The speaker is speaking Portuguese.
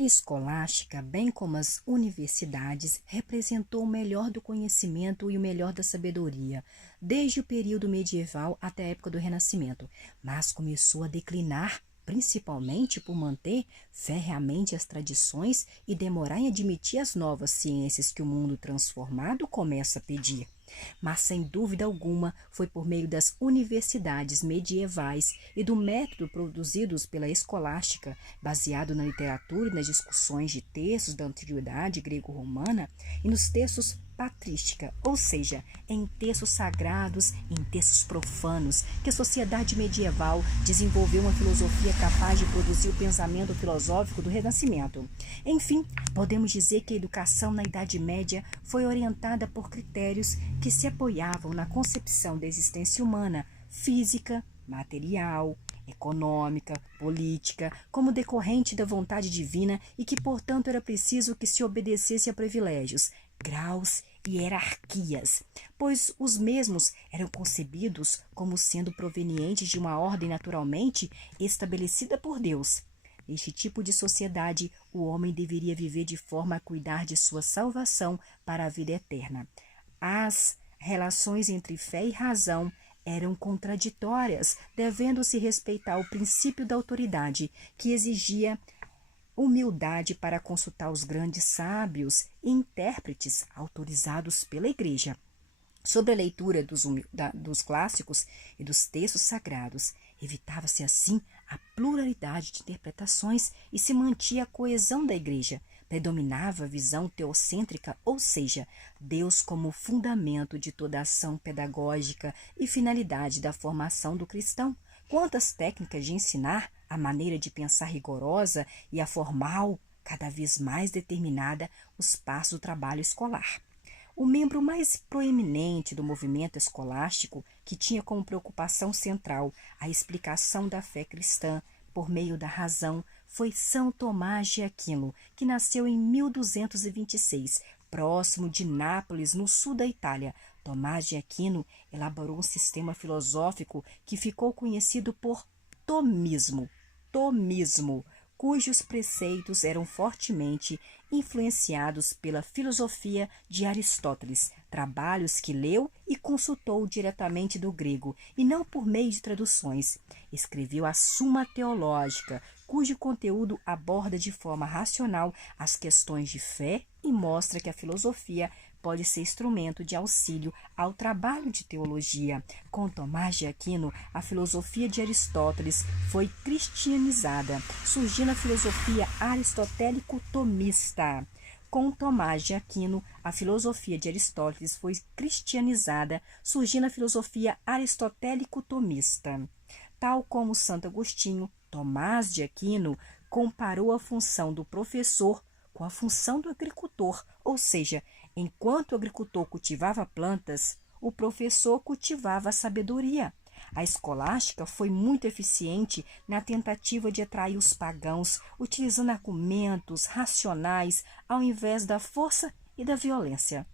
A escolástica, bem como as universidades, representou o melhor do conhecimento e o melhor da sabedoria, desde o período medieval até a época do Renascimento, mas começou a declinar, principalmente por manter ferreamente as tradições e demorar em admitir as novas ciências que o mundo transformado começa a pedir. Mas, sem dúvida alguma, foi por meio das universidades medievais e do método produzidos pela escolástica, baseado na literatura e nas discussões de textos da antiguidade grego-romana e nos textos patrística, ou seja, em textos sagrados, em textos profanos, que a sociedade medieval desenvolveu uma filosofia capaz de produzir o pensamento filosófico do Renascimento. Enfim, podemos dizer que a educação na Idade Média foi orientada por critérios que se apoiavam na concepção da existência humana, física, material, econômica, política, como decorrente da vontade divina e que, portanto, era preciso que se obedecesse a privilégios, graus e hierarquias, pois os mesmos eram concebidos como sendo provenientes de uma ordem naturalmente estabelecida por Deus. Neste tipo de sociedade, o homem deveria viver de forma a cuidar de sua salvação para a vida eterna. As relações entre fé e razão eram contraditórias, devendo-se respeitar o princípio da autoridade, que exigia humildade para consultar os grandes sábios e intérpretes autorizados pela Igreja. Sobre a leitura dos clássicos e dos textos sagrados, evitava-se assim a pluralidade de interpretações e se mantinha a coesão da Igreja. Predominava a visão teocêntrica, ou seja, Deus como fundamento de toda a ação pedagógica e finalidade da formação do cristão. Quanto às técnicas de ensinar, a maneira de pensar rigorosa e a formal, cada vez mais determinada, os passos do trabalho escolar. O membro mais proeminente do movimento escolástico, que tinha como preocupação central a explicação da fé cristã por meio da razão, foi São Tomás de Aquino, que nasceu em 1226, próximo de Nápoles, no sul da Itália. Tomás de Aquino elaborou um sistema filosófico que ficou conhecido por tomismo, cujos preceitos eram fortemente influenciados pela filosofia de Aristóteles, trabalhos que leu e consultou diretamente do grego, e não por meio de traduções. Escreveu a Suma Teológica, cujo conteúdo aborda de forma racional as questões de fé e mostra que a filosofia pode ser instrumento de auxílio ao trabalho de teologia. Com Tomás de Aquino, a filosofia de Aristóteles foi cristianizada, surgindo a filosofia aristotélico-tomista. Com Tomás de Aquino, a filosofia de Aristóteles foi cristianizada, surgindo a filosofia aristotélico-tomista. Tal como Santo Agostinho, Tomás de Aquino comparou a função do professor com a função do agricultor, ou seja, enquanto o agricultor cultivava plantas, o professor cultivava a sabedoria. A escolástica foi muito eficiente na tentativa de atrair os pagãos, utilizando argumentos racionais ao invés da força e da violência.